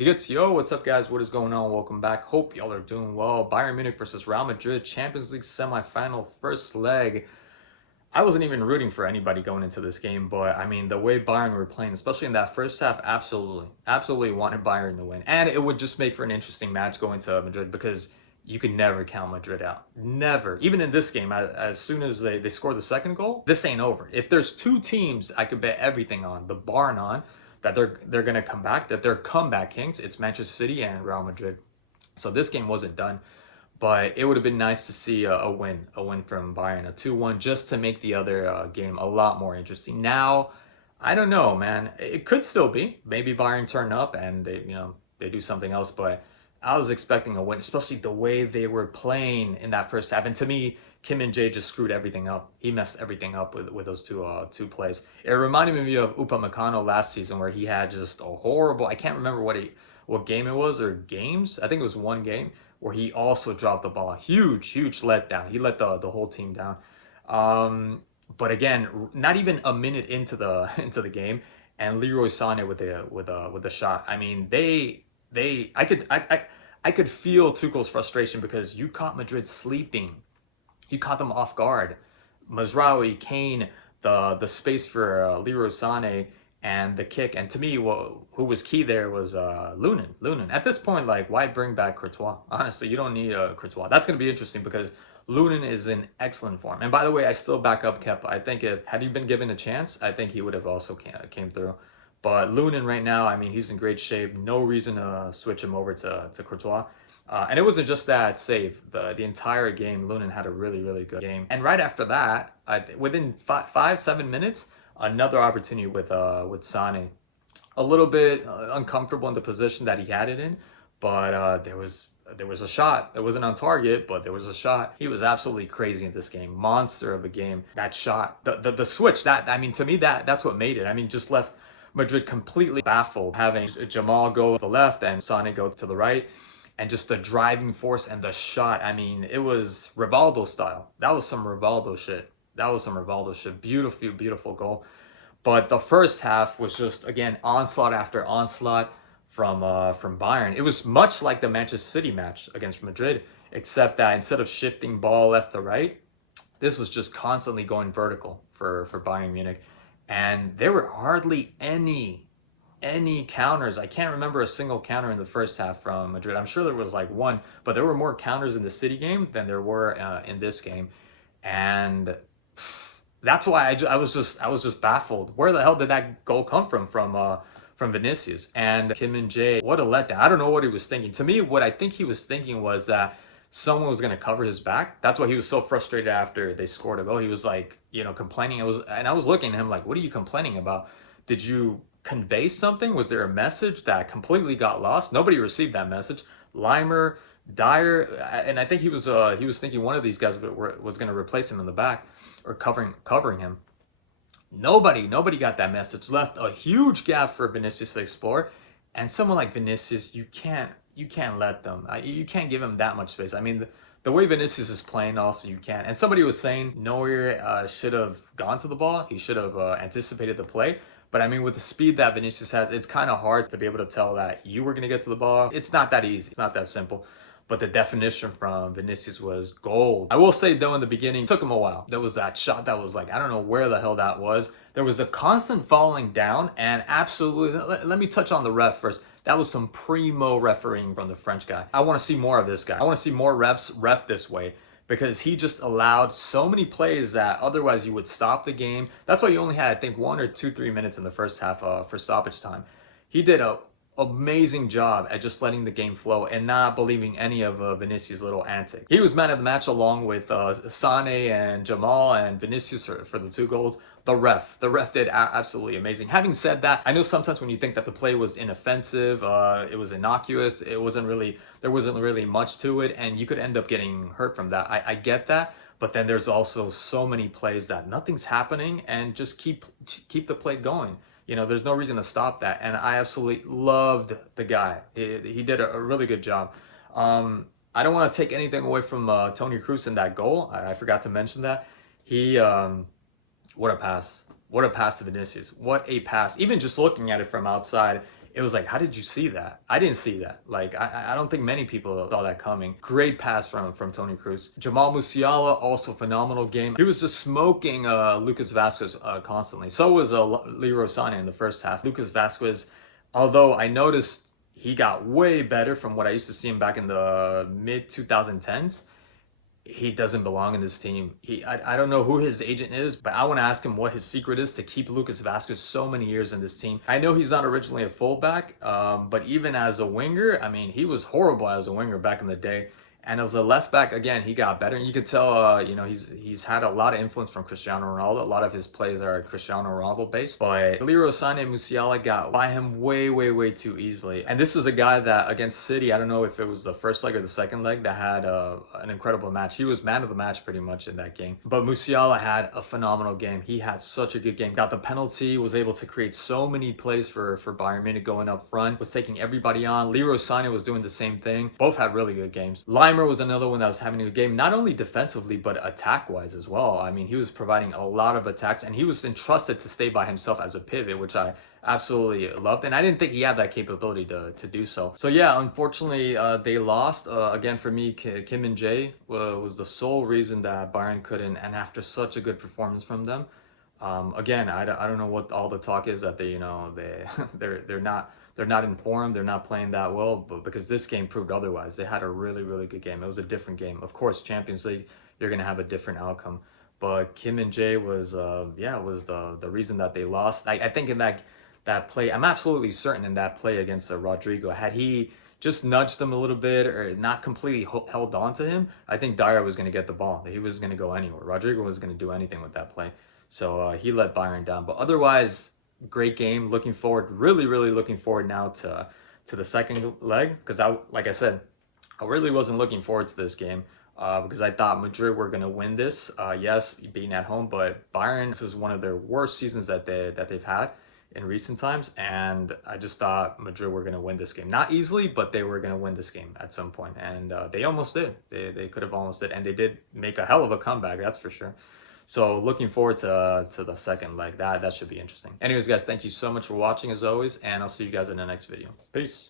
Yo, what's up, guys? What is going on? Welcome back. Hope y'all are doing well. Bayern Munich versus Real Madrid, Champions League semifinal, first leg. I wasn't even rooting for anybody going into this game, but I mean, the way Bayern were playing, especially in that first half, absolutely wanted Bayern to win. And it would just make for an interesting match going to Madrid because you can never count Madrid out. Never. Even in this game, as soon as they score the second goal, this ain't over. If there's two teams I could bet everything on, the barn on, that they're gonna come back, that they're comeback kings, it's Manchester City and Real Madrid. So this game wasn't done, but it would have been nice to see a win from Bayern, a 2-1, just to make the other game a lot more interesting. Now, I don't know, man. It could still be. Maybe Bayern turn up and they do something else, but I was expecting a win, especially the way they were playing in that first half. And to me, Kim and Jay just screwed everything up. He messed everything up with those two plays. It reminded me of Upamecano last season, where he had just a horrible. I can't remember what game it was or games. I think it was one game where he also dropped the ball. Huge letdown. He let the whole team down. But again, not even a minute into the into the game, and Leroy Sané with the shot. I mean, they I could feel Tuchel's frustration because you caught Madrid sleeping. You caught them off guard. Mazraoui, Kane, the space for Leroy Sané, and the kick. And to me, who was key there was Lunin. Lunin. At this point, like, why bring back Courtois? Honestly, you don't need Courtois. That's going to be interesting because Lunin is in excellent form. And by the way, I still back up Kepa. I think if had he been given a chance, I think he would have also came through. But Lunin right now, I mean, he's in great shape. No reason to switch him over to Courtois. And it wasn't just that save. The entire game, Lunin had a really good game. And right after that, within 7 minutes, another opportunity with Sane. A little bit uncomfortable in the position that he had it in, but there was a shot. It wasn't on target, but there was a shot. He was absolutely crazy in this game. Monster of a game. That shot, the switch. That, I mean, to me, that's what made it. I mean, just left Madrid completely baffled, having Jamal go to the left and Sane go to the right. And just the driving force and the shot. I mean, it was Rivaldo style. That was some Rivaldo shit. Beautiful goal. But the first half was just, again, onslaught after onslaught from Bayern. It was much like the Manchester City match against Madrid, except that instead of shifting ball left to right, this was just constantly going vertical for Bayern Munich. And there were hardly any counters. I can't remember a single counter in the first half from Madrid. I'm sure there was like one, but there were more counters in the City game than there were in this game, and that's why I was just baffled. Where the hell did that goal come from Vinicius and Kim and Jay? What a letdown! I don't know what he was thinking. To me, what I think he was thinking was that someone was going to cover his back. That's why he was so frustrated after they scored a goal. He was like, complaining. And I was looking at him like, what are you complaining about? Did you convey something? Was there a message that completely got lost? Nobody received that message. Limer, Dyer, and I think he was thinking one of these guys was going to replace him in the back or covering him. Nobody got that message. Left a huge gap for Vinicius to explore, and someone like Vinicius, you can't let them. You can't give him that much space. I mean, the way Vinicius is playing, also you can't. And somebody was saying Neuer should have gone to the ball. He should have anticipated the play. But I mean, with the speed that Vinicius has, it's kind of hard to be able to tell that you were going to get to the ball. It's not that easy. It's not that simple. But the definition from Vinicius was gold. I will say, though, in the beginning, it took him a while. There was that shot that was like, I don't know where the hell that was. There was the constant falling down, and absolutely, let me touch on the ref first. That was some primo refereeing from the French guy. I want to see more of this guy. I want to see more refs ref this way, because he just allowed so many plays that otherwise you would stop the game. That's why you only had, I think, 1 or 2, 3 minutes in the first half for stoppage time. He did a amazing job at just letting the game flow and not believing any of Vinicius' little antics. He was man of the match along with Sane and Jamal and Vinicius for the 2 goals. The ref did absolutely amazing. Having said that, I know sometimes when you think that the play was inoffensive, it was innocuous, there wasn't really much to it, and you could end up getting hurt from that. I get that, but then there's also so many plays that nothing's happening and just keep the play going. There's no reason to stop that. And I absolutely loved the guy. He did a really good job. I don't want to take anything away from Toni Kroos in that goal. I forgot to mention that. What a pass. What a pass to Vinicius. What a pass. Even just looking at it from outside, it was like, how did you see that? I didn't see that. Like, I don't think many people saw that coming. Great pass from Tony Cruz. Jamal Musiala, also phenomenal game. He was just smoking Lucas Vasquez constantly. So was Leroy Sané in the first half. Lucas Vasquez, although I noticed he got way better from what I used to see him back in the mid 2010s, he doesn't belong in this team. I don't know who his agent is, but I want to ask him what his secret is to keep Lucas Vasquez so many years in this team. I know he's not originally a fullback, but even as a winger, I mean, he was horrible as a winger back in the day. And as a left back, again, he got better. And you could tell, he's had a lot of influence from Cristiano Ronaldo. A lot of his plays are Cristiano Ronaldo based. But Leroy Sané and Musiala got by him way, way, way too easily. And this is a guy that against City, I don't know if it was the first leg or the second leg, that had an incredible match. He was man of the match pretty much in that game. But Musiala had a phenomenal game. He had such a good game. Got the penalty, was able to create so many plays for Bayern Munich going up front, was taking everybody on. Leroy Sané was doing the same thing. Both had really good games. Limer was another one that was having a good game, not only defensively, but attack-wise as well. I mean, he was providing a lot of attacks, and he was entrusted to stay by himself as a pivot, which I absolutely loved. And I didn't think he had that capability to do so. So yeah, unfortunately, they lost. Again, for me, Kim and Jae was the sole reason that Bayern couldn't, and after such a good performance from them, again, I don't know what all the talk is that they're not informed, they're not playing that well, but because this game proved otherwise. They had a really, really good game. It was a different game. Of course, Champions League, you're gonna have a different outcome. But Kim and Jae was was the reason that they lost. I think in that play, I'm absolutely certain in that play against Rodrigo, had he just nudged them a little bit or not completely held on to him, I think Dyer was going to get the ball. He was going to go anywhere. Rodrigo was going to do anything with that play. So he let Bayern down. But otherwise, great game. Looking forward, really, really looking forward now to the second leg. Because like I said, I really wasn't looking forward to this game because I thought Madrid were going to win this. Yes, being at home, but Bayern, this is one of their worst seasons that they've had in recent times, and I just thought Madrid were going to win this game. Not easily, but they were going to win this game at some point, and they almost did. They could have almost did, and they did make a hell of a comeback, that's for sure. So looking forward to the second leg. That should be interesting. Anyways, guys, thank you so much for watching as always, and I'll see you guys in the next video. Peace.